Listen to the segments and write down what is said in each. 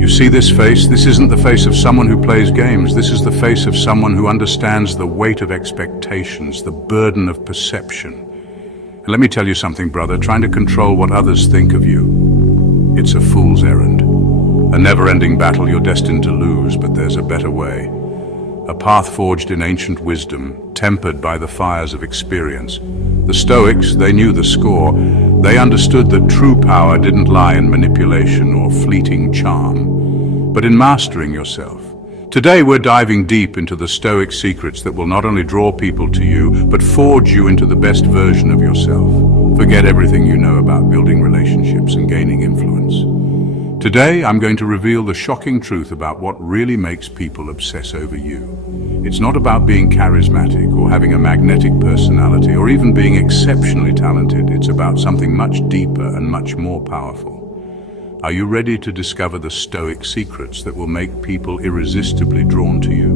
You see this face? This isn't the face of someone who plays games. This is the face of someone who understands the weight of expectations, the burden of perception. And let me tell you something, brother, trying to control what others think of you, it's a fool's errand. A never-ending battle you're destined to lose, but there's a better way. A path forged in ancient wisdom, tempered by the fires of experience. The Stoics, they knew the score. They understood that true power didn't lie in manipulation or fleeting charm, but in mastering yourself. Today we're diving deep into the Stoic secrets that will not only draw people to you, but forge you into the best version of yourself. Forget everything you know about building relationships and gaining influence. Today, I'm going to reveal the shocking truth about what really makes people obsess over you. It's not about being charismatic or having a magnetic personality or even being exceptionally talented. It's about something much deeper and much more powerful. Are you ready to discover the Stoic secrets that will make people irresistibly drawn to you?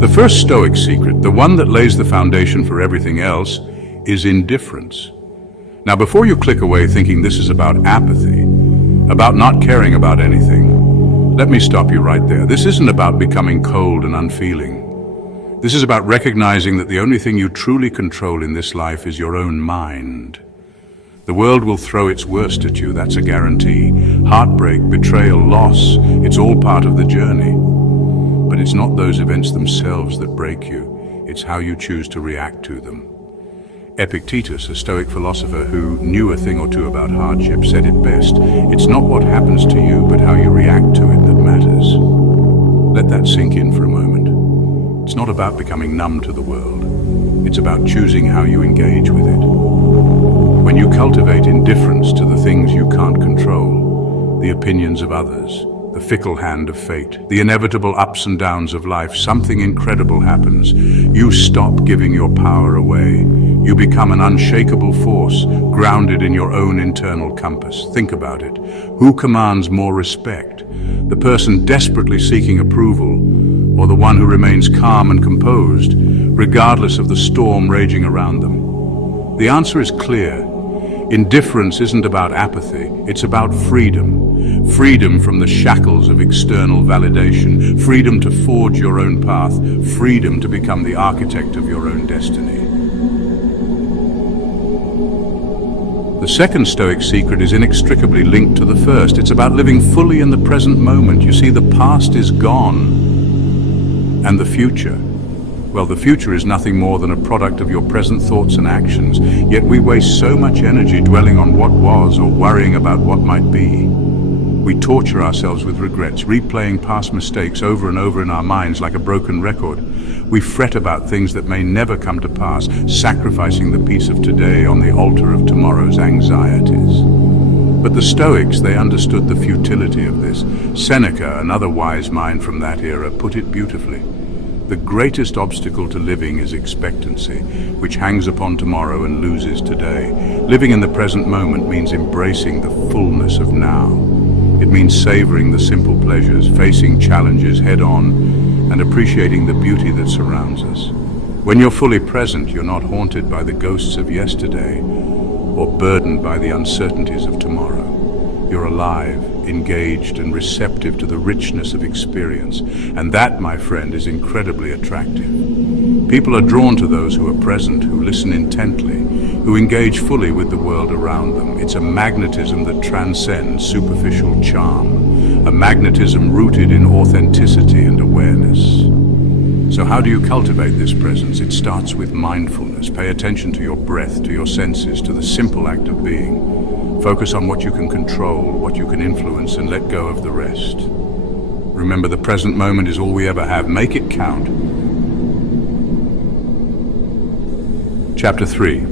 The first Stoic secret, the one that lays the foundation for everything else, is indifference. Now, before you click away thinking this is about apathy, about not caring about anything, let me stop you right there. This isn't about becoming cold and unfeeling. This is about recognizing that the only thing you truly control in this life is your own mind. The world will throw its worst at you, that's a guarantee. Heartbreak, betrayal, loss, it's all part of the journey. But it's not those events themselves that break you, it's how you choose to react to them. Epictetus, a Stoic philosopher who knew a thing or two about hardship, said it best. It's not what happens to you, but how you react to it that matters. Let that sink in for a moment. It's not about becoming numb to the world. It's about choosing how you engage with it. When you cultivate indifference to the things you can't control, the opinions of others, the fickle hand of fate, the inevitable ups and downs of life, something incredible happens. You stop giving your power away. You become an unshakable force, grounded in your own internal compass. Think about it. Who commands more respect? The person desperately seeking approval, or the one who remains calm and composed, regardless of the storm raging around them? The answer is clear. Indifference isn't about apathy, it's about freedom. Freedom from the shackles of external validation, freedom to forge your own path, freedom to become the architect of your own destiny. The second Stoic secret is inextricably linked to the first. It's about living fully in the present moment. You see, the past is gone, and the future, well, the future is nothing more than a product of your present thoughts and actions, yet we waste so much energy dwelling on what was or worrying about what might be. We torture ourselves with regrets, replaying past mistakes over and over in our minds like a broken record. We fret about things that may never come to pass, sacrificing the peace of today on the altar of tomorrow's anxieties. But the Stoics, they understood the futility of this. Seneca, another wise mind from that era, put it beautifully. The greatest obstacle to living is expectancy, which hangs upon tomorrow and loses today. Living in the present moment means embracing the fullness of now. It means savoring the simple pleasures, facing challenges head-on, and appreciating the beauty that surrounds us. When you're fully present, you're not haunted by the ghosts of yesterday or burdened by the uncertainties of tomorrow. You're alive, engaged, and receptive to the richness of experience. And that, my friend, is incredibly attractive. People are drawn to those who are present, who listen intently, who engage fully with the world around them. It's a magnetism that transcends superficial charm, a magnetism rooted in authenticity and awareness. So how do you cultivate this presence? It starts with mindfulness. Pay attention to your breath, to your senses, to the simple act of being. Focus on what you can control, what you can influence, and let go of the rest. Remember, the present moment is all we ever have. Make it count. Chapter 3.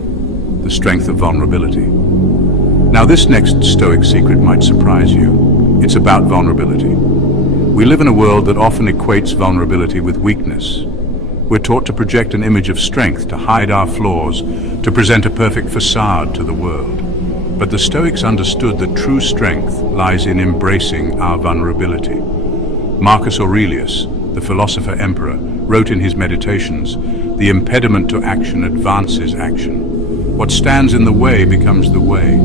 The Strength of Vulnerability. Now, this next Stoic secret might surprise you. It's about vulnerability. We live in a world that often equates vulnerability with weakness. We're taught to project an image of strength, to hide our flaws, to present a perfect facade to the world. But the Stoics understood that true strength lies in embracing our vulnerability. Marcus Aurelius, the philosopher emperor, wrote in his Meditations, "The impediment to action advances action. What stands in the way becomes the way."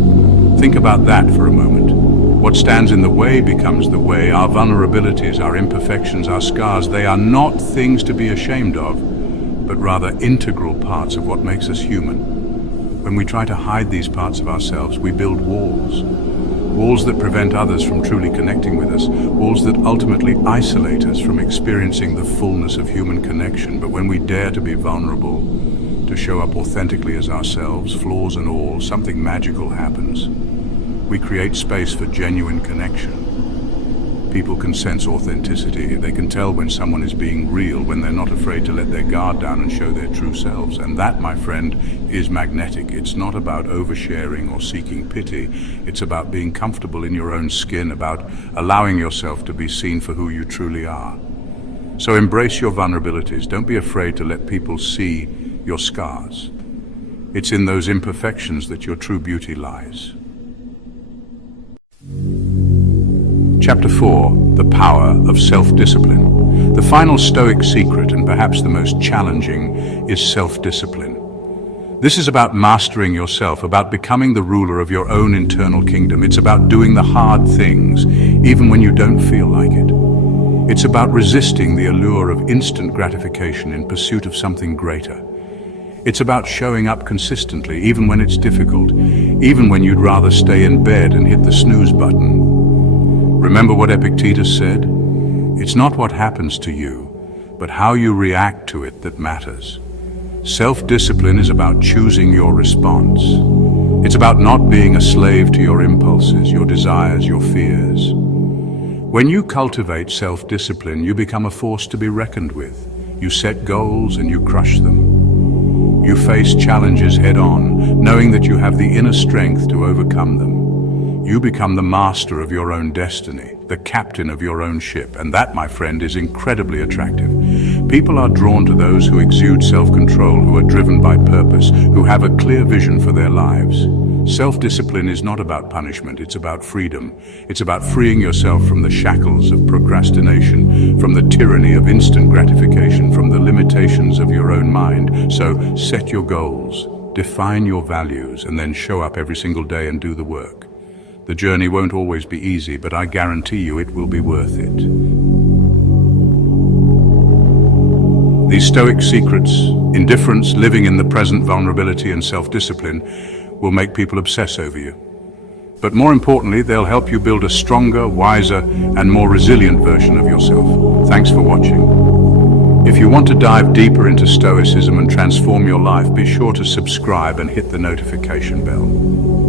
Think about that for a moment. What stands in the way becomes the way. Our vulnerabilities, our imperfections, our scars, they are not things to be ashamed of, but rather integral parts of what makes us human. When we try to hide these parts of ourselves, we build walls. Walls that prevent others from truly connecting with us, walls that ultimately isolate us from experiencing the fullness of human connection. But when we dare to be vulnerable, to show up authentically as ourselves, flaws and all, something magical happens. We create space for genuine connection. People can sense authenticity. They can tell when someone is being real, when they're not afraid to let their guard down and show their true selves. And that, my friend, is magnetic. It's not about oversharing or seeking pity. It's about being comfortable in your own skin, about allowing yourself to be seen for who you truly are. So embrace your vulnerabilities. Don't be afraid to let people see your scars. It's in those imperfections that your true beauty lies. Chapter 4, the power of self-discipline. The final Stoic secret, and perhaps the most challenging, is self-discipline. This is about mastering yourself, about becoming the ruler of your own internal kingdom. It's about doing the hard things, even when you don't feel like it. It's about resisting the allure of instant gratification in pursuit of something greater. It's about showing up consistently, even when it's difficult, even when you'd rather stay in bed and hit the snooze button. Remember what Epictetus said? It's not what happens to you, but how you react to it that matters. Self-discipline is about choosing your response. It's about not being a slave to your impulses, your desires, your fears. When you cultivate self-discipline, you become a force to be reckoned with. You set goals and you crush them. You face challenges head-on, knowing that you have the inner strength to overcome them. You become the master of your own destiny, the captain of your own ship, and that, my friend, is incredibly attractive. People are drawn to those who exude self-control, who are driven by purpose, who have a clear vision for their lives. Self-discipline is not about punishment, it's about freedom. It's about freeing yourself from the shackles of procrastination, from the tyranny of instant gratification, from the limitations of your own mind. So set your goals, define your values, and then show up every single day and do the work. The journey won't always be easy, but I guarantee you it will be worth it. These Stoic secrets, indifference, living in the present, vulnerability, and self-discipline, will make people obsess over you. But more importantly, they'll help you build a stronger, wiser, and more resilient version of yourself. Thanks for watching. If you want to dive deeper into Stoicism and transform your life, be sure to subscribe and hit the notification bell.